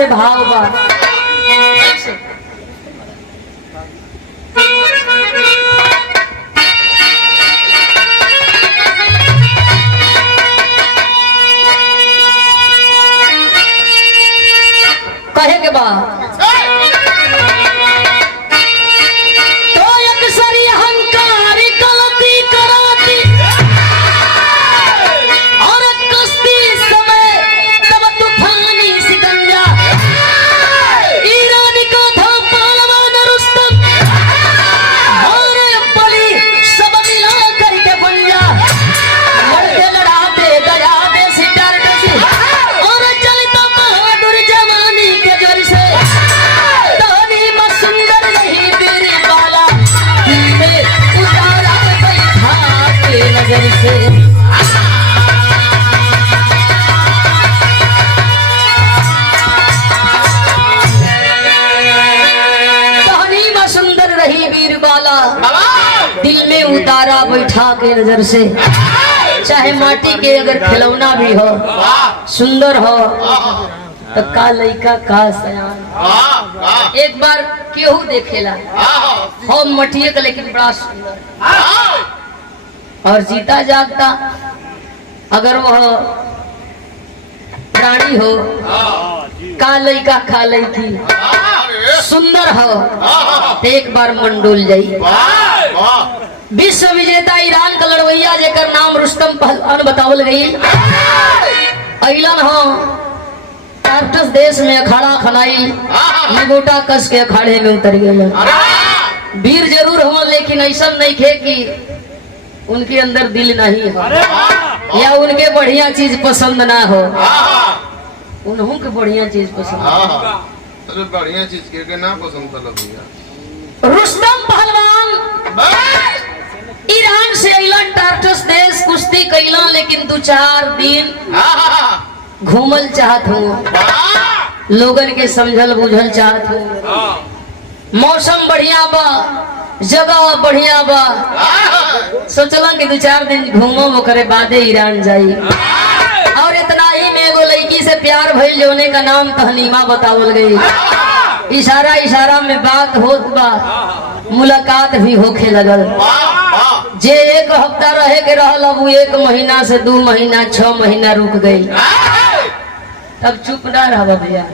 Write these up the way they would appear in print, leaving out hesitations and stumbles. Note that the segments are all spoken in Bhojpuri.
से भाव बा। कहे के बा तो अक्सर अहंकार गलती कराती और कश्ती समय तब तूफानी सिकंजा ईरानी का था पहलवान रुस्तम और बलि सब मिला करके पंजा लड़ते लड़ाते गया देसी टारटसी और चलता बहादुर जवानी के जोर से तहनी में सुंदर नहीं तेरी बाला दिल में उतारा बैठा के नजर से रही वीर बाला दिल में उतारा बैठा के नजर से। चाहे माटी के अगर खिलौना भी हो सुंदर हो तो का लइका का सयान एक बार केहू देखेला हो मटिए का लेकिन बड़ा सुंदर और जीता जागता अगर वह प्राणी हो का लइका का लइकी सुंदर हो तो एक बार मन डोल जाई। विश्व विजेता ईरान का लड़वैया जेकर नाम रुस्तम पहलवान बतावल गई अइलन हो टार्टस देश में अखाड़ा खनाई निगोटा कस के अखाड़े में उतर गए। वीर जरूर हो लेकिन ऐसा नहीं खे कि उनके अंदर दिल नहीं हो या उनके बढ़िया चीज पसंद ना हो उन्हों के बढ़िया चीज पसंद बढ़िया चीज के ना पसंद भैया। रुस्तम पहलवान ईरान से अइलन टार्टस देश कुश्ती कैलन लेकिन 2-4 दिन घूमल चाहत हूँ लोगन के समझल बुझल चाहत हूँ। मौसम बढ़िया बा जगह बढ़िया बा सोचला कि 2-4 दिन घूमो करे बादे ईरान जाई और इतना ही में एगो लड़की से प्यार भइल जोने का नाम तहनीमा बतावल गई। इशारा इशारा में बात होत बा मुलाकात भी होखे लगल। जे 1 हफ्ता रहे के रहल अब 1 महीना से 2 महीना 6 महीना रुक गई। तब चुप ना रहा भैया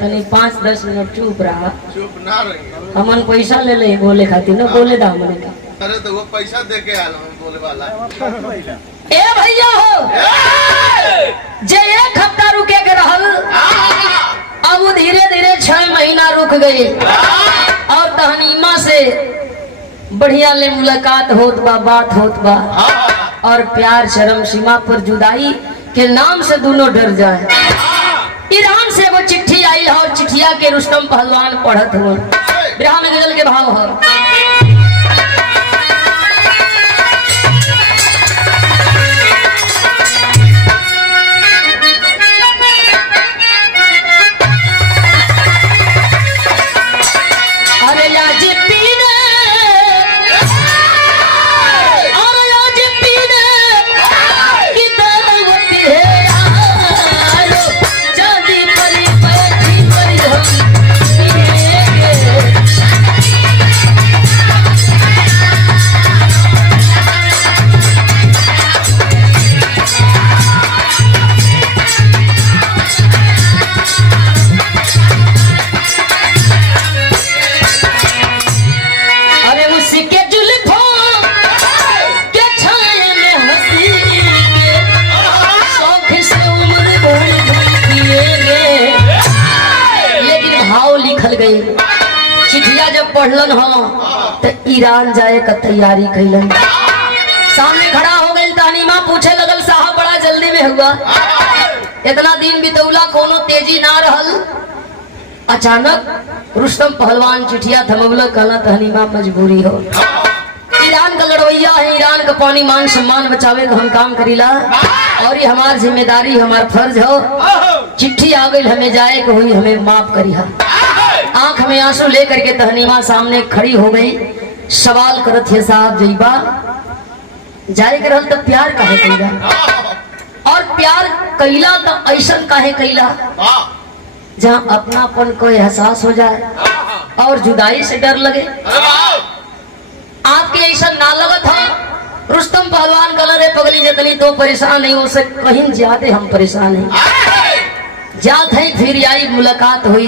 तनी 5-10 मिनट चुप रहा। चुप ना रही हमन पैसा ले ले बोले खातिर ना बोले दा हमने का। अरे तो वो पैसा दे के आया हूं बोले वाला ए भैया हो जे 1 हफ्ता रुके के रहल अब वो धीरे धीरे 6 महीना रुक गई और तहनीमा से बढ़िया ले मुलाकात होत बा बात होत बा और प्यार चरम सीमा पर जुदाई के नाम से दोनों डर जाए। ईरान से वो चिट्ठी आई और चिट्ठिया के रुस्तम पहलवान पढ़त हुआ बिरहा में गजल के भाव हो। चिट्ठिया जब पढ़लन हो तो ईरान जाए का तैयारी कैलन। सामने खड़ा हो गई तहनीमा पूछे लगल साहब बड़ा जल्दी में हुआ इतना दिन बितौला कोनो तेजी ना रहल। अचानक रुस्तम पहलवान चिट्ठिया थमवल कहला तहनीमा मजबूरी हो ईरान का लड़वैया है ईरान का पानी मान सम्मान बचावे का हम काम करीला और ये हमार जिम्मेदारी हमार फर्ज हो। चिट्ठी आ गई हमें जाए को हुई हमें माफ करी है। आंख में आंसू लेकर के तहनीमा सामने खड़ी हो गई सवाल करत है साहब जईबा जाए के रहल तो प्यार काहे कईला और प्यार कैला तो ऐसा काहे कैला जहाँ अपनापन को एहसास हो जाए और जुदाई से डर लगे। आपके ऐसा ना लगत हो। रुस्तम पहलवान कलर है पगली जितनी तो परेशान नहीं, उससे कहीं ज्यादा हम परेशान हैं। जात है फिर आई मुलाकात हुई,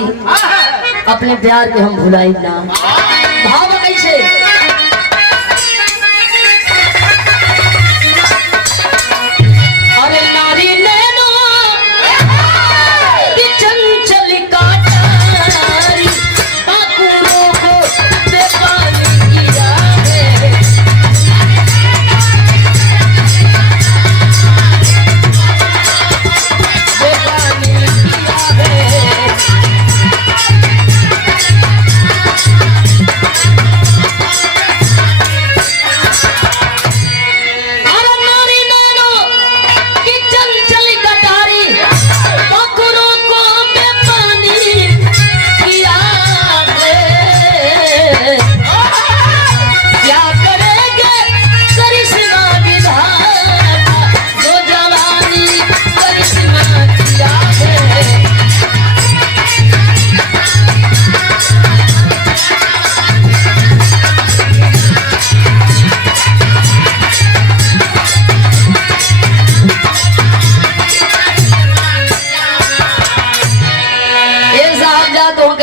अपने प्यार के हम भुलाई ना। भाव कैसे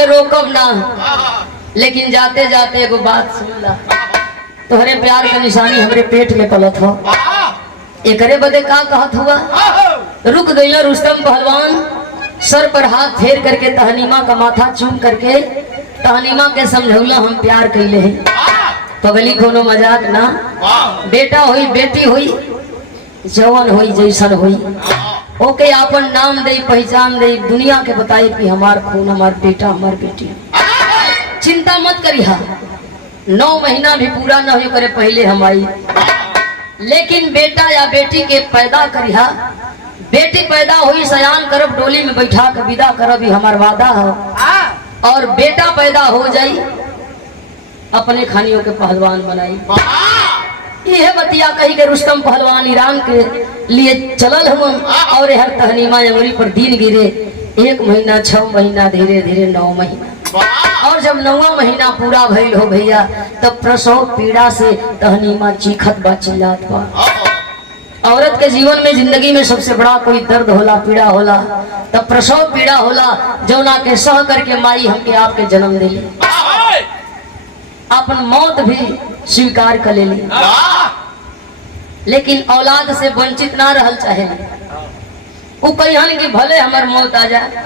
रोकब ना, लेकिन जाते जाते एगो बात सुन ला। तोहरे प्यार का निशानी हमरे पेट में पलत हो, एकरे बदे का कहत हुआ। रुक गईला रुस्तम पहलवान, सर पर हाथ फेर करके तहनीमा का माथा चूम करके तहनीमा के समझौला हम प्यार कैले हैं। पगली कोनो मजाक ना, बेटा हुई बेटी हुई जवन हुई जैसन हुई, ओके अपन नाम दे पहचान दे, दुनिया के बताए कि हमार खून हमार बेटा हमार बेटी। चिंता मत करिहा, 9 महीना भी पूरा न हो करे पहले हम आई, लेकिन बेटा या बेटी के पैदा करिहा। बेटी पैदा हुई सयान करब डोली में बैठा के विदा करब, हमार वादा हो। और बेटा पैदा हो जाई अपने खानियों के पहलवान बनाई। यह बतिया कही के रुस्तम पहलवान ईरान के लिए चलल हम, और हर तहनीमा अंगुरी पर दिन गिरे। 1 महीना 6 महीना धीरे धीरे 9 महीना, और जब 9वां महीना पूरा भइल हो भैया, तब प्रसव पीड़ा से तहनीमा चीखत बा चिल्लात बा। औरत के जीवन में जिंदगी में सबसे बड़ा कोई दर्द होला, पीड़ा होला, तब प्रसव पीड़ा होला, जौना के सह करके माई हमके आपके जन्म दिली, अपन मौत भी स्वीकार कर लेली, लेकिन औलाद से वंचित ना रहल चाहे। वो कहन कि भले हमार मौत आ जाए,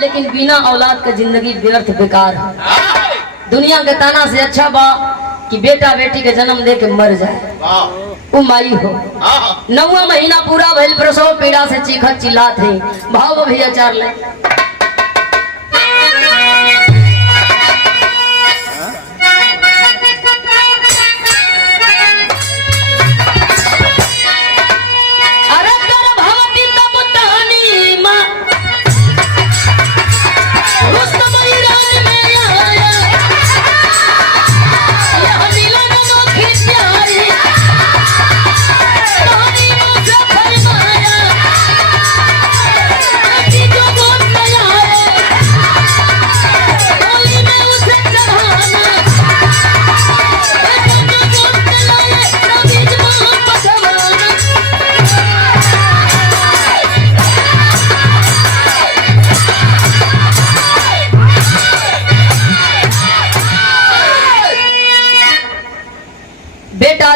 लेकिन बिना औलाद के जिंदगी व्यर्थ बेकार है। दुनिया के ताना से अच्छा बा कि बेटा बेटी के जन्म दे के मर जाए, वो माई हो। 9वां महीना पूरा भइल, प्रसव पीड़ा से चीखत चिल्लात है। भाव भैया चार ले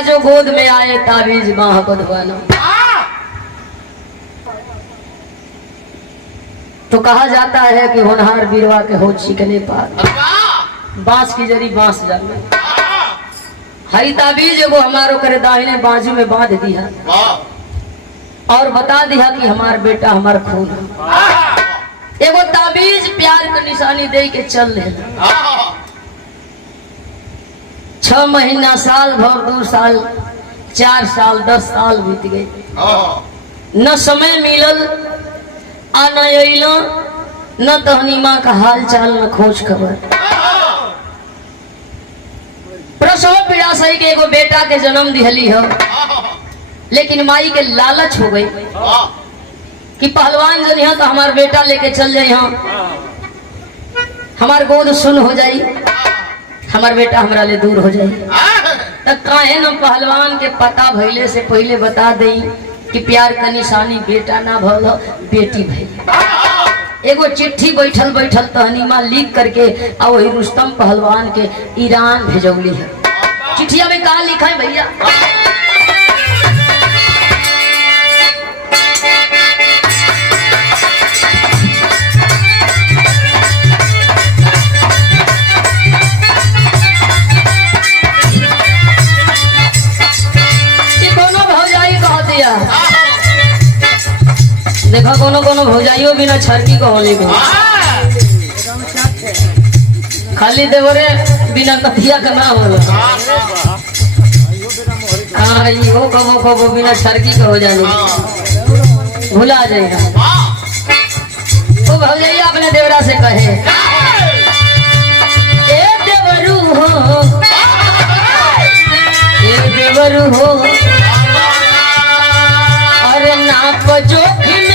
जो गोद में आए ताबीज बाह बंधवाना। तो कहा जाता है कि होनहार बीरवा के होठ छिकने पर बांस की जरी बांस जाने। हरी ताबीज एगो हमारो करे दाहिने बाजू में बांध दिया और बता दिया कि हमार बेटा हमार खून है। एगो ताबीज प्यार के निशानी दे के चल ले। 6 महीना, साल भर, 2 साल, 4 साल, 10 साल बीत गए, न समय मिलल, आ न अइलो, न तहनीमा का हाल चाल, न खोज खबर। प्रसव पीड़ा सही के एगो बेटा के जन्म दिहली हो, लेकिन माई के लालच हो गई। कि पहलवान जन यहाँ तो हमार बेटा लेके चल जाए, यहाँ हमार गोद सुन हो जाई, हमार बेटा हमरा ले दूर हो जाई। तो काहे न पहलवान के पता भइले से पहले बता दई कि प्यार का निशानी बेटा ना भल बेटी भइल। एगो चिट्ठी बैठल बैठल तहनीमा लिख करके और वही रुस्तम पहलवान के ईरान भेजौली है। चिट्ठिया में कहा लिखा है भैया, देखा कोनो कोनो भौजाइयो बिना छरकी को होने को खाली देवरे बिना कथिया का ना होला। हाँ यो कबो कबो बिना छरकी का हो जाने भुला जाएगा। वो भौजाइया अपने देवरा से कहे, ए देवरू हो, ए देवरू हो, अरे नाप जोखिम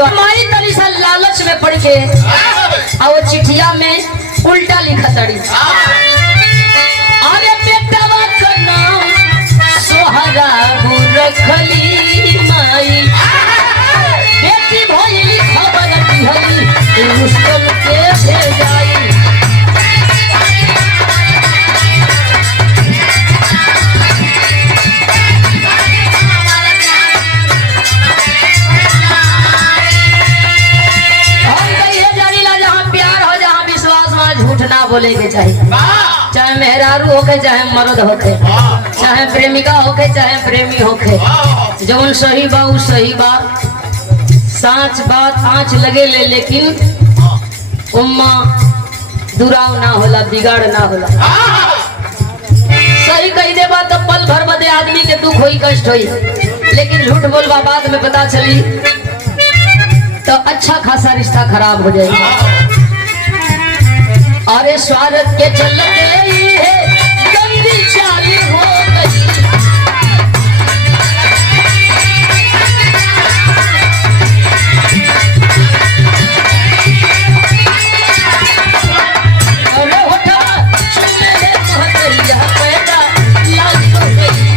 हमारी तनी सा लालच में पड़ के और चिट्ठिया में उल्टा लिखा तड़ी, अरे बेटवा का नाम सोहरा रखली माई, बेटी भइली खबर दिहली रुस्तम के भेजाई। ना बोले के चाहिए, चाहे मेहरारू होके चाहे मर्द होके, चाहे प्रेमिका होके चाहे प्रेमी होके, जौन सही बा उ सही बा, साच बात आँच लगे ले, लेकिन उम्मा दुराव ना होला, बिगाड़ ना होला। सही कही दे बा तो पल भर बदे आदमी के दुख होई कष्ट होई, लेकिन झूठ बोलबा बाद में पता चली तो अच्छा खासा रिश्ता खराब हो जाएगा। अरे स्वार्थ के चलते है गंदी चाल हो गई, अरे होठा चुमे है महतरिया पैदा लाल हो गई।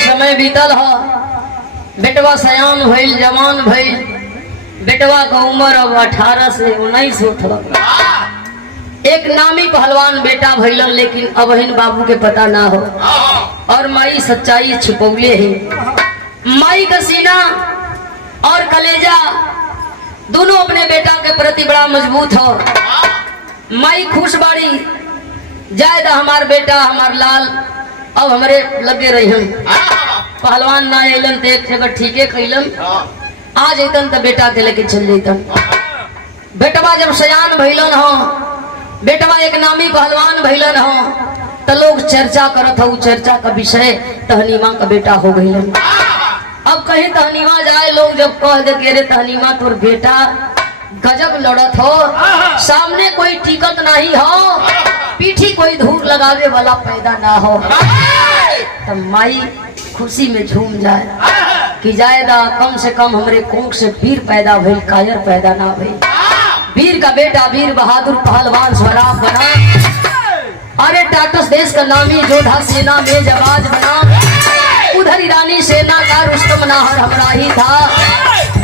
समय बीतल हो, बेटवा सयान भइल, जवान भइल, बेटवा का उम्र अब 18 से 19 होत। एक नामी पहलवान बेटा भइल, लेकिन अबहिन बाबू के पता ना हो, और माई सच्चाई छुपौले है। माई का सीना और कलेजा दोनों अपने बेटा के प्रति बड़ा मजबूत हो। माई खुश बाड़ी, जायद हमार बेटा हमार लाल अब हमारे लगे रही। पहलवान ना अलन तो एक जगह ठीके कैलन, आ जैतन तो बेटा के लेके चल जैतन। बेटवा जब सयान भइलन हो, बेटवा एक नामी पहलवान भइलन हो, तो लोग चर्चा करत हो, चर्चा का विषय तहनीमा का बेटा हो गइलन। अब कहीं तहनीमा जाए, लोग जब कह दे रे तहनीमा तोर बेटा गजब लड़त हो, सामने कोई टिकट नहीं हो, पीठी कोई धूल लगावे वाला पैदा ना हो, तब माई खुशी में झूम जाए कि जायदा कम से कम हमरे कोख से वीर पैदा भइल, कायर पैदा ना भइल। वीर का बेटा वीर बहादुर पहलवान स्वराब बना, अरे टाटस देश का नामी जोधा सेना में जवाज बना, उधर ईरानी सेना का रुस्तम नाहर हमरा ही था,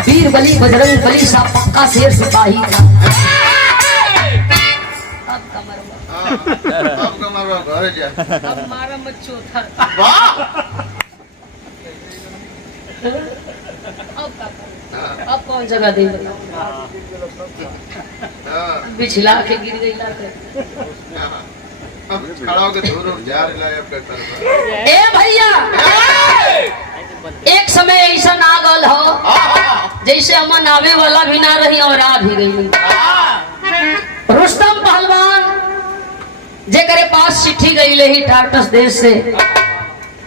वीर बली बजरंग बली सा पक्का शेर सिपाही था। अब कमर घर जा, अब मारा मत चौथा। अब कौन जगह दे, बिछला के गिर गई लाके। खड़ा होके दूर जा रहा है। ए भैया, एक समय ऐसा ना गल हो जैसे अमन आवे वाला भी ना रही और आ भी गई। रुस्तम पहलवान जेकरे पास चिट्ठी गई रही टाटस देश से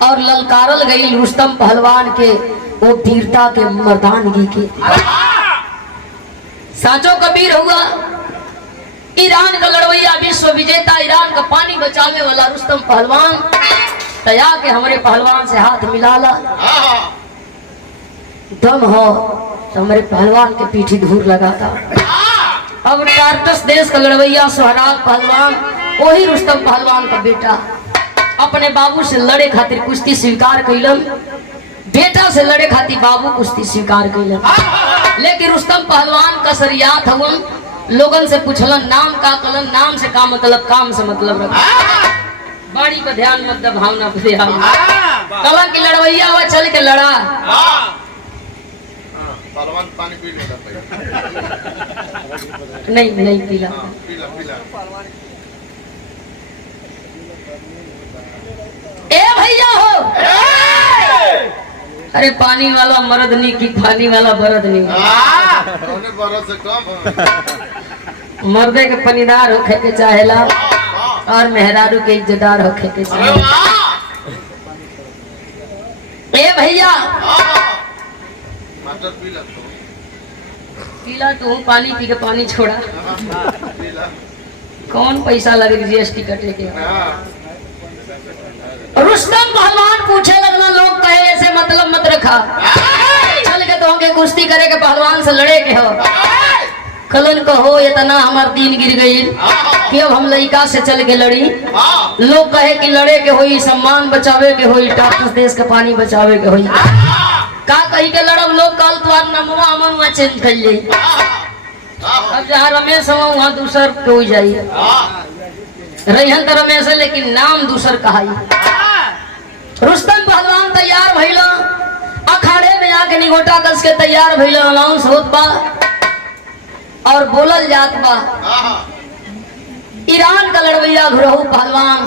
और ललकारल गई रुस्तम पहलवान के वो वीरता के मर्दानगी के। साचो कबीर हुआ ईरान का लड़वैया विश्व विजेता, ईरान का पानी बचाने वाला रुस्तम पहलवान तया के हमारे पहलवान से हाथ मिलाला, दम हो तो हमारे पहलवान के पीठी धूर लगाता। अब टाटस देश का लड़वैया सोहराब पहलवान, वही रुस्तम पहलवान का बेटा, अपने बाबू से लड़े खातिर कुश्ती स्वीकार कैलन, बेटा से लड़े खातिर बाबू कुश्ती स्वीकार कैलन। लेकिन रुस्तम पहलवान कसरियात हवन, लोगन से पूछलन नाम का कलन, नाम से का मतलब, काम से मतलब रख, बाड़ी पर ध्यान मत दे, भावना पर ध्यान। कलन की लड़वैया हुआ चल के लड़ा, पहलवान पानी पी लेता नहीं नहीं पीला, पीला पीला। ए भैया हो, अरे पानी वाला मर्द नहीं की पानी वाला बरद नहीं, कौने बरस से कम मर्दे के पनीदार होखे के चाहेला और मेहरारू के इज्जतदार होखे के चाहेला। ए भैया, मास्टर पीला तो पीला तू, पानी पी के पानी छोड़ा, पीला। कौन पैसा लगे जीएसटी कटे के। रुस्तम पहलवान पूछे लगना, लोग कहे ऐसे मतलब मत रखा, चल के तो के कुश्ती करे के पहलवान से लड़े के हो। कलन को हो इतना हमार दीन गिर गई कि अब हम लड़का से चल के लड़ी, लोग कहे कि लड़े के होई, सम्मान बचावे के होई, टाटस देश का पानी बचावे के होई, का कही के लड़ब, लोग कल तुम्हार नमवा अमनवा चेंज कर ली। अब जहाँ रमेश हुआ वहाँ दूसर के हो जाई, रहन तो रमेश है लेकिन नाम दूसर कहाई। रुस्तम पहलवान तैयार भइला, अखाड़े में आके निगोटा कस के तैयार भइला, अनाउंस होत बा और बोलल जात बा, ईरान का लड़वैया घुरहु पहलवान,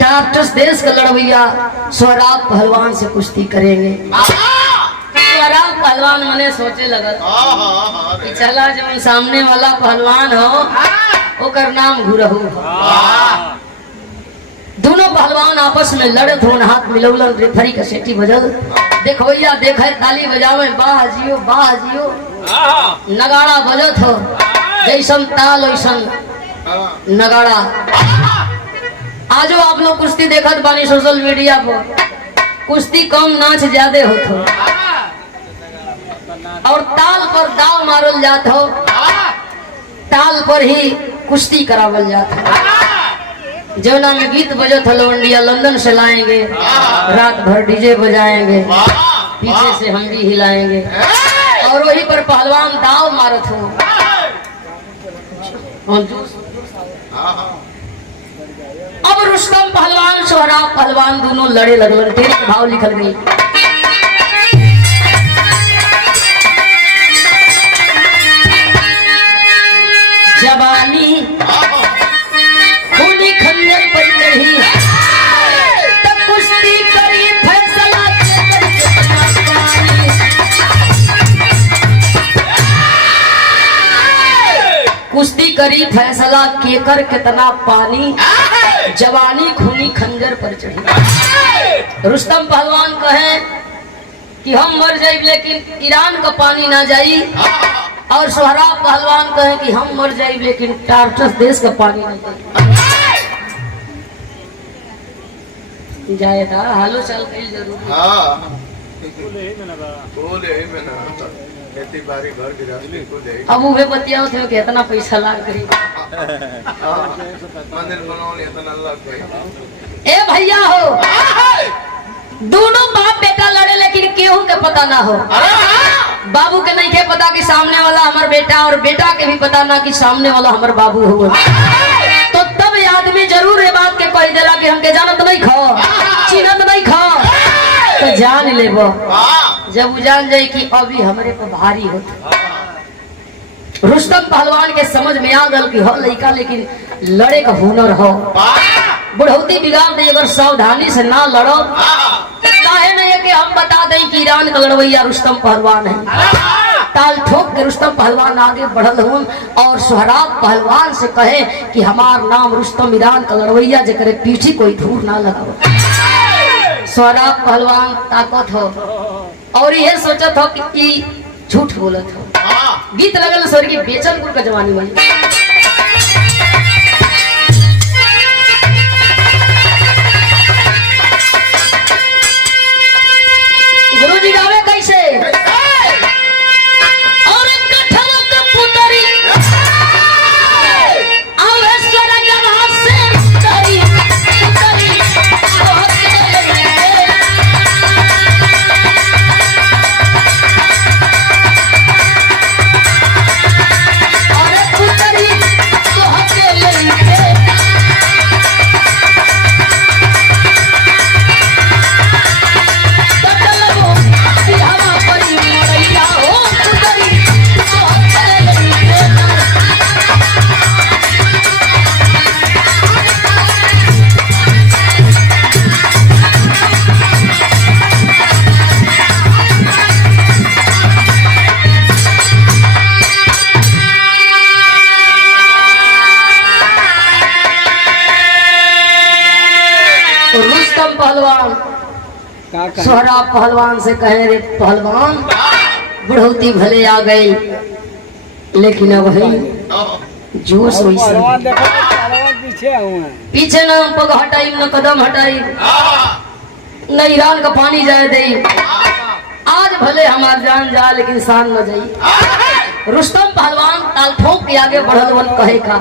टाटस देश का लड़वैया सोहराब पहलवान से कुश्ती करेंगे। सोहराब पहलवान मने सोचे लगल कि चला जब सामने वाला पहलवान हो ओकर नाम घुरहु। दोनों पहलवान आपस में लड़त हो, हाथ मिलौलन, रेफरी का सेटी बजल, देखो भैया देखे ताली बजावे, बाह जियो बाह जियो, नगाड़ा बजत हो, जैसन ताल वैसन नगाड़ा। आजो आप लोग कुश्ती देखत बानी सोशल मीडिया पर, कुश्ती कम नाच ज्यादा होत हो और ताल पर दाव मारल जात हो, ताल पर ही कुश्ती करावल जात हो। जौना में गीत बजत हो, लवंडिया लंदन से लाएंगे, रात भर डीजे बजाएंगे, पीछे से हम भी हिलाएंगे और वही पर पहलवान दाव मारत हो। अब रुस्तम पहलवान सोहराब पहलवान दोनों लड़े लगलन, तेरे भाव लिखल गई। जवानी खूनी खंजर पर रही, तब कुश्ती करी फैसला कुश्ती करी फैसला केकर कितना पानी, जवानी खूनी खंजर पर चढ़ी। रुस्तम पहलवान कहे कि कि हम मर जाए लेकिन ईरान का पानी ना जाई, और सोहराब पहलवान कहे कि हम मर जाए लेकिन टार्टस देश का पानी ना जाए था। हालो चल कई जरूर अब उहे बतिया थे कि इतना पैसा लाग करी ए भैया हो, दोनों बाप बेटा लड़े लेकिन केहू के पता ना हो। बाबू के नहीं के पता कि सामने वाला हमार बेटा, और बेटा के भी पता ना कि सामने वाला हमार बाबू हो। तो तब आदमी जरूर ये बात के कह देला कि हमके जानत नहीं खो, चिन्हत नहीं खो, तो जान लेबो। जब वो जान जाए कि अभी हमारे पर भारी होता। रुस्तम पहलवान के समझ में आ गल कि हो लड़का लेकिन लड़े का हुनर हो, बुढ़ौती बिगाड़ दे अगर सावधानी से ना लड़ो। काहे नहीं है कि हम बता दें कि ईरान का लड़वैया रुस्तम पहलवान है। ताल ठोक के रुस्तम पहलवान आगे बढ़ल हुन और सोहराब पहलवान से कहे कि हमार नाम रुस्तम, ईरान का लड़वैया, जकरे पीछे कोई धूर ना लगाओ। सोहराब पहलवान ताकत हो और यह सोचत हो कि झूठ बोलत हो। गीत लगल सोर की बेचनपुर का जवानी में। गुरुजी गावे कैसे और कठल का पुतरी आवे स्वर्ग से पुतरी पुतरी पहलवान सोहराब पहलवान से कहे रे पहलवान, बुढ़ौती भले आ गई लेकिन अब है जोश वैसे पीछे न पग हटाई न कदम हटाई न ईरान का पानी जाए दे। आज भले हमार जान जा लेकिन शान न जाई। रुस्तम पहलवान ताल ठोक के आगे बढ़ल वन कहे का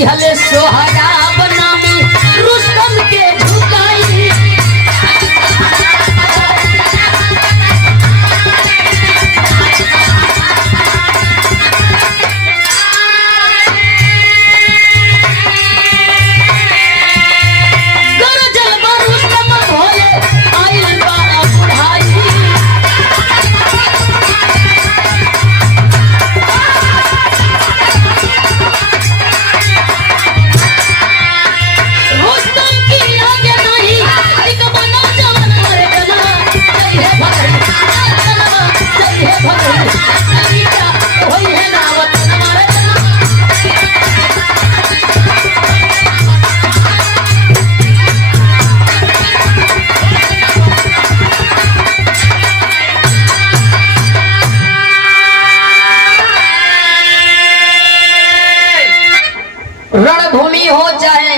हले सोहराब नामी रुस्तम के झुकाई। गरजल रुस्तम भोले आइल बारा बुढ़ाई। रणभूमि हो चाहे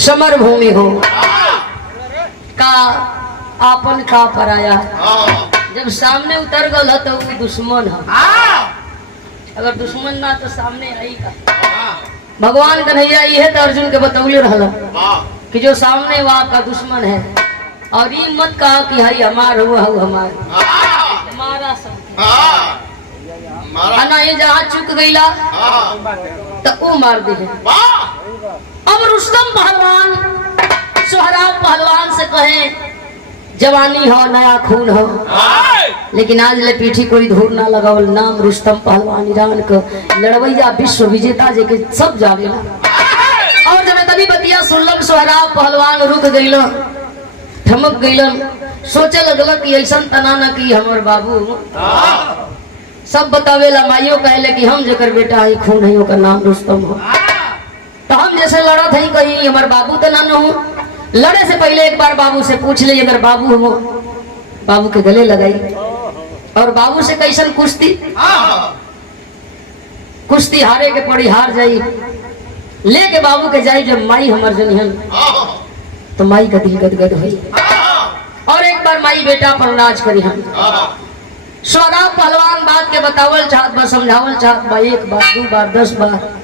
समर भूमि हो, का आपन का पराया। जब सामने उतर गल तो वो दुश्मन है, अगर दुश्मन ना तो सामने आई का। भगवान कन्हैया ये तो अर्जुन के बतौले रहल कि जो सामने वहाँ का दुश्मन है, और ये मत कहा कि हई हमार हुआ हमारा सब ना ये जहाँ चुक गईला तो वो मार दे। अब रुस्तम पहलवान सोहराब पहलवान से कहे जवानी हो नया खून हो, लेकिन आज ले पीठी कोई धूर ना लगावल। नाम रुस्तम पहलवान ईरान को लड़वैया विश्व विजेता जे के सब जावेला। और जब तभी बतिया सुनलम सोहराब पहलवान रुक गइल, ठमक गइल, सोचे लगल कि ऐसा तना न कि हमर बाबू सब बतावेला। माइयो कहले कि हम जेकर बेटा है खून है ओकर नाम रुस्तम हो। तो हम जैसे लड़त है कहीं हमार बाबू तो ना हो। लड़े से पहले एक बार बाबू से पूछ ले अगर बाबू हो, बाबू के गले लगाई और बाबू से कैसन कुश्ती, कुश्ती हारे के पड़ी हार जाई, लेके बाबू के जाई जब माई हमर जनिहन तो माई का दिल गदगद हुई। और एक बार माई बेटा पर नाच करी हम। सोहराब पहलवान बात के बतावल चाहत बा, समझावल चाहत बा, एक बार 2 बार 10 बार।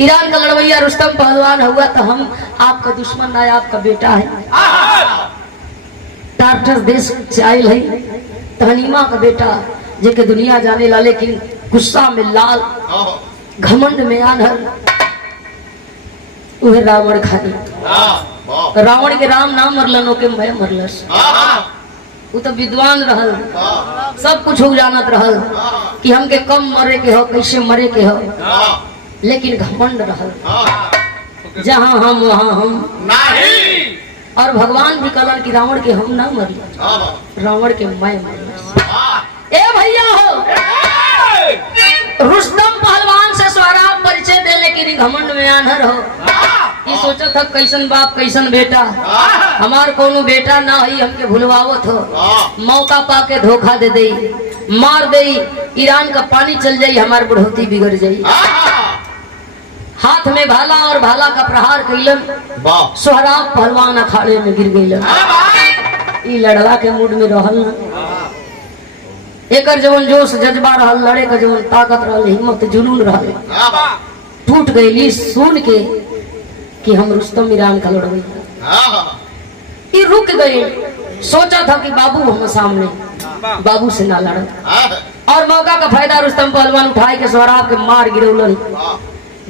ईरान का लड़वैया रुस्तम पहलवान हुआ तो हम आपका दुश्मन ना, आपका बेटा है। टार्टस देश से आयल है, तहनीमा का बेटा जेके दुनिया जाने ला, लेकिन गुस्सा में लाल, घमंड में आनहर, उहे रावण खानी। रावण के राम नाम मरलन के मैं मरलस। वो तो विद्वान रहल, सब कुछ हो जानत रहल कि हमके कम मरे के हो, कैसे मरे के हो, लेकिन घमंड रहल जहाँ हम वहाँ हम नहीं। और भगवान भी कहलन कि रावण के हम ना मरी, रावण के मैं मरी। ए भैया हो, रुस्तम पहलवान से सोहराब परिचय दे, लेकिन घमंड में आनहर हो। ये सोचा था कैसन बाप कैसन बेटा, हमार कोनो बेटा ना ही हमके भुलवावत हो, मौका पाके धोखा दे दे, मार दे, ईरान का पानी चल जाई, हमार बुढ़ौती बिगड़ जाई। हाथ में भाला और भाला का प्रहार कैलन, सोहराब पहलवान अखाड़े में गिर गइलन। ई लड़वा के मूड में रहल ना, एकर जवन जोश जज्बा रहल, लड़े का जवन ताकत रहल, हिम्मत जुनून रहल, टूट गई सुन के कि हम रुस्तम ईरान का लड़वैया। ये रुक गए, सोचा था कि बाबू हम सामने, बाबू से ना लड़। और मौका का फायदा रुस्तम पहलवान उठाए के सोहराब के मार गिरौलन।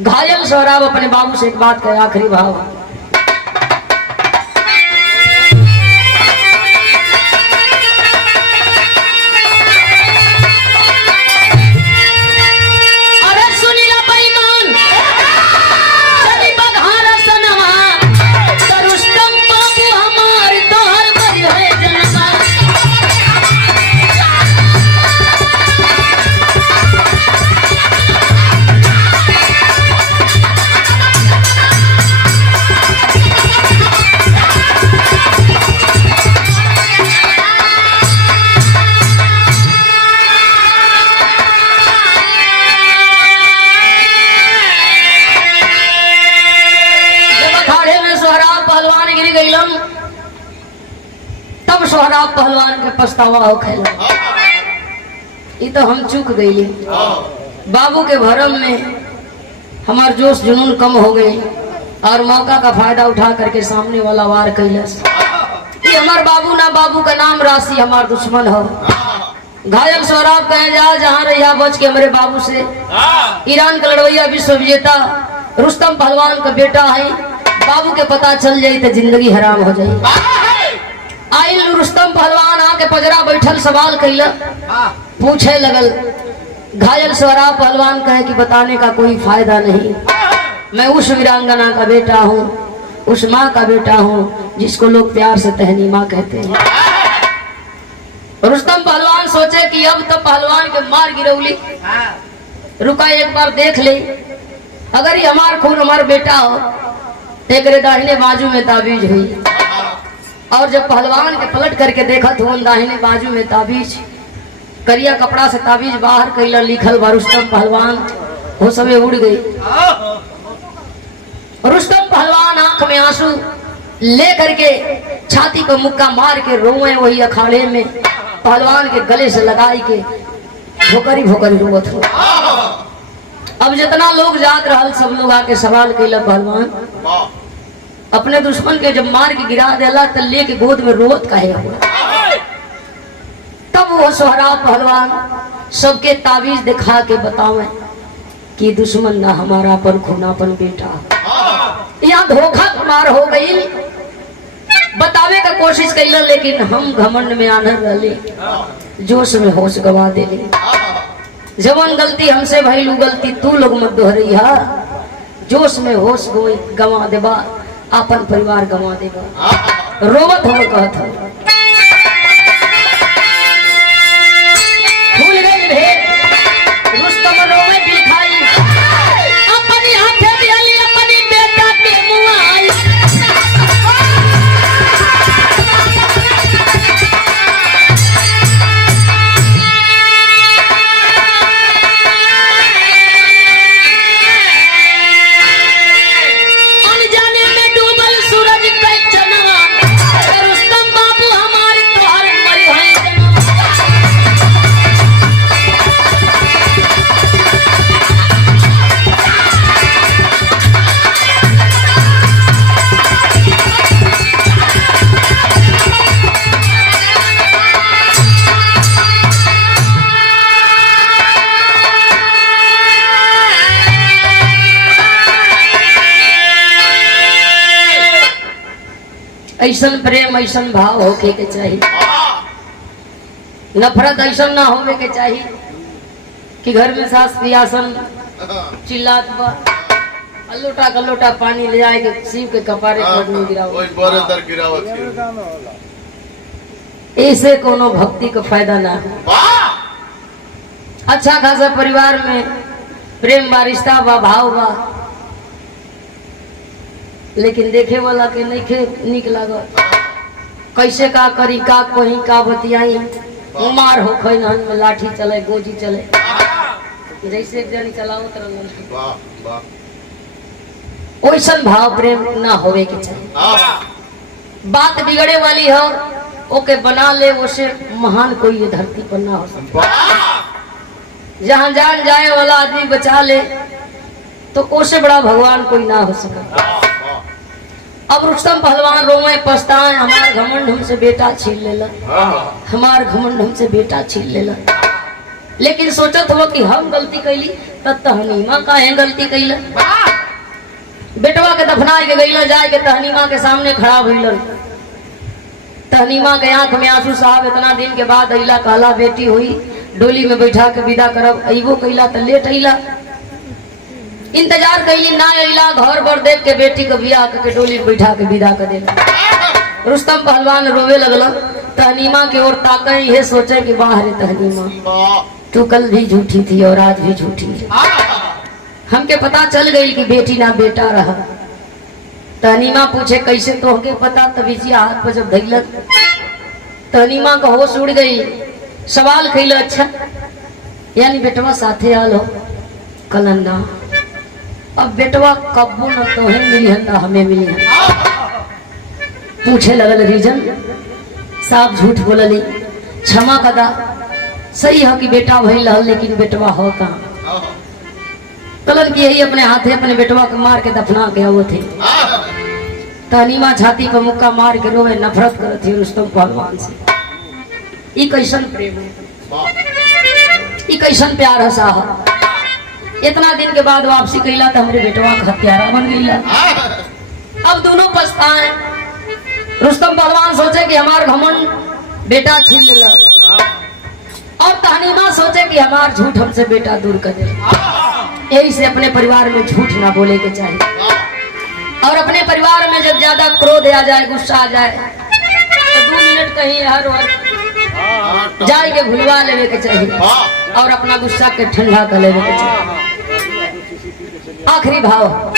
घायल सोहराब अपने बाबू से एक बात कहे, आखिरी भाव, तब सोहराब पहलवान के पछतावा हो खेला। ये तो हम चूक गई, बाबू के भरम में हमार जोश जुनून कम हो गई और मौका का फायदा उठा करके सामने वाला वार कैलस। ये हमार बाबू ना, बाबू का नाम राशि, हमार दुश्मन हो। घायल सोहराब कहे जा जहाँ रहिया बच के हमारे बाबू से। ईरान का लड़वैया विश्व विजेता रुस्तम पहलवान का बेटा है, बाबू के पता चल जाये तो जिंदगी हराम हो जाये। आइल रुस्तम पहलवान आके पजरा बैठल सवाल कैला, पूछे लगल। घायल सोहराब पहलवान कहे कि बताने का कोई फायदा नहीं, मैं उस वीरांगना का बेटा हूँ, उस माँ का बेटा हूँ जिसको लोग प्यार से तहनीमा कहते हैं। रुस्तम पहलवान सोचे कि अब तो पहलवान के मार गिरौली, रुका एक बार देख ले, अगर ये हमार खून हमार बेटा हो तो एक दाहिने बाजू में ताबीज हुई। और जब पहलवान के पलट करके देखा तो दाहिने बाजू में ताबीज, करिया कपड़ा से ताबीज बाहर कैला, लिखल बा रुस्तम पहलवान। वो सब उड़ गई। रुस्तम पहलवान आंख में आंसू ले करके छाती पर मुक्का मार के रोए वही अखाड़े में, पहलवान के गले से लगाई के भोकरी भोकरी रोवत हो। अब जितना लोग जात रहल सब लोग आके सवाल कैला, पहलवान अपने दुश्मन के जब मार के गिरा देला तो लेके गोद में रोवत काहे हुआ। तब वो सोहराब पहलवान सबके ताबीज दिखा के बतावे कि दुश्मन ना हमारा पर खूनापन बेटा। यहाँ धोखा मार हो गई, बतावे का कोशिश कैला लेकिन हम घमंड में आनर रहे, जोश में होश गवा देले। जवन गलती हमसे भइल उ गलती तू लोग मत दोहरैया, जोश में होश गवा देबा, अपन परिवार गवा देबा। रोवत हम कहत हम भूल गई भेद, रुस्तम रोवे दिखाई, अपनी हाथे दियाली अपनी बेटा के मुआई। ऐसन प्रेम ऐसन भाव होके के चाहिए, नफरत ऐसा ना होवे के चाहिए कि घर में सास पियासन चिल्लात बा, लोटा का लोटा पानी ले जाए के शिव के कपारे पर नहीं गिरावत, ऐसे कोनो भक्ति का फायदा ना है। अच्छा खासा परिवार में प्रेम बा, रिश्ता बा, भाव बा, लेकिन देखे वाला के नहीं खे निक लागत। कैसे का करी, का कहीं का बतियाई, उमार हो खै नहन में लाठी चले, गोजी चले, जैसे जनी चलावत रहलन। ओइसन भाव प्रेम ना होवे के चाहिए। बात बिगड़े वाली हो ओके बना ले, उसे महान कोई ये धरती पर ना हो सकता। जहाँ जान जाए वाला आदमी बचा ले तो उससे बड़ा भगवान कोई ना हो सका। अब रुस्तम पहलवान रोवे पछताए, हमार घमंड हमसे बेटा छीन लेला, हमार घमंड हमसे बेटा छीन लेला। लेकिन सोचत हो कि हम गलती कैली तब तहनीमा काहे गलती कैला। बेटवा के दफना के गईला, जाए के तहनीमा के सामने खड़ा भइलन। तहनीमा के आंख में आंसू, साहब इतना दिन के बाद अइला, कहला बेटी हुई, डोली में बैठा के विदा करब, अइबो कैला त लेट अइला। इंतजार कैली ना अइला, घर पर देख के बेटी को बियाह के डोली में बैठा के विदा कर देला। रुस्तम पहलवान रोवे लगला, तहनीमा की ओर ताके, ये सोचे कि वाह रे तहनीमा, तू कल भी झूठी थी और आज भी झूठी है। हमके पता चल गई कि बेटी ना बेटा रहा। तहनीमा पूछे कैसे, तो हमके पता, तभी जी हाथ पर जब धैलत तहनीमा का होश उड़ गई। सवाल कैला, अच्छा यानी बेटवा साथे आल हो? कलन्ना, अब बेटवा कब्बू न तोहे मिली है ना हमें मिली है। पूछे लगल रीजन, साफ झूठ बोलली, क्षमा कदा, सही है कि बेटा भइल रहल लेकिन बेटवा हो कहाँ। कलन की यही अपने हाथे अपने बेटवा को मार के दफना गया वो थे। तहनीमा छाती पर मुक्का मार के रोवे, नफरत करत थी रुस्तम पहलवान से। ई कैसन प्रेम है, ई कैसन प्यार है साहब। इतना दिन के बाद वापसी कैला तो हमरे बेटवा का हत्यारा बन गईला। अब दोनों पछताए। रुस्तम पहलवान सोचे कि हमार घमंड बेटा छीन लेला, और तहनीमा सोचे कि हमार झूठ हमसे बेटा दूर कर दे। यही से अपने परिवार में झूठ ना बोले के चाहिए। और अपने परिवार में जब ज्यादा क्रोध आ जाए, गुस्सा आ जाए, तो 2 मिनट कहीं हर वक्त जाए के भुलवा लेवे के चाहिए और अपना गुस्सा के ठंडा कर लेवे के चाहिए। आखिरी भाव,